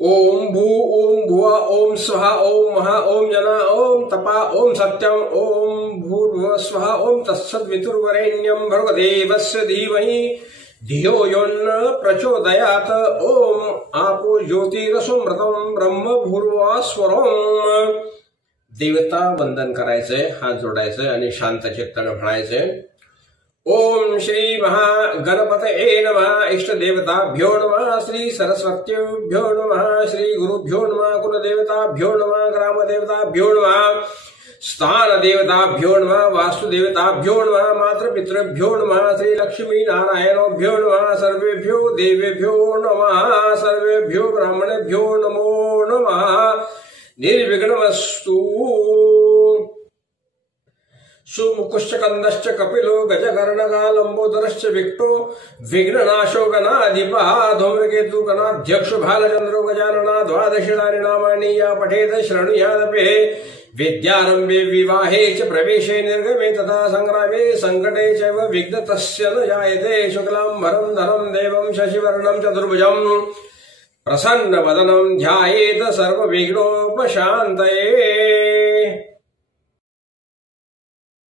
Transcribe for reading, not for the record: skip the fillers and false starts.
ओम भू ओम भुवा ओम स्वहा ओम महा ओम जना ओम तपा ओम सत्यम ओम भूर्भुवः स्वहा ओम तत्सवितुर्वरेण्यं भर्गदेवस्य धीमहि धियो यो न प्रचोदयात्। ओम आपो ज्योतिरसोमृतं ब्रह्म भूर्भुवः स्वरम्। देवता वंदन करायचंय, हात जोडायचे आणि शांत चित्ताने म्हणायचे ओम श्री महागणपतये नमः। इष्ट देवताभ्यो नमः। श्री सरस्वत्युभ्यो नमः। श्री गुरुभ्यो नमः। कुलदेवताभ्यो नमः। ग्रामदेवताभ्यो नमः। स्थान देवताभ्यो नमः। वास्तुदेवताभ्यो नमः। मातृपितृभ्यो नमः। श्री लक्ष्मी नारायणोभ्यो नमः। सर्वेभ्यो देवेभ्यो नमः। सर्वेभ्यो ब्राह्मणेभ्यो नमो नमः। निर्विघ्नमस्तु। सुमुकुश्च कंदश्च कपिलो गजकर्णकालंबोदरश्च विक्टो विघ्ननाशो गणाधिपः धूम्रकेतु गणाध्यक्षो भालचंद्रो गजानना। द्वादशानि नामानि या पठेत शृणुयादपि। विद्यारंभे विवाहे च प्रवेशे निर्गमे तथा संग्रामे संकटे चैव विघ्नतस्य न जायते। शुक्लांबरं धरं देवं शशिवर्णं चतुर्भुजं प्रसन्नवदनं ध्यायेत सर्वविघ्नोपशान्तये।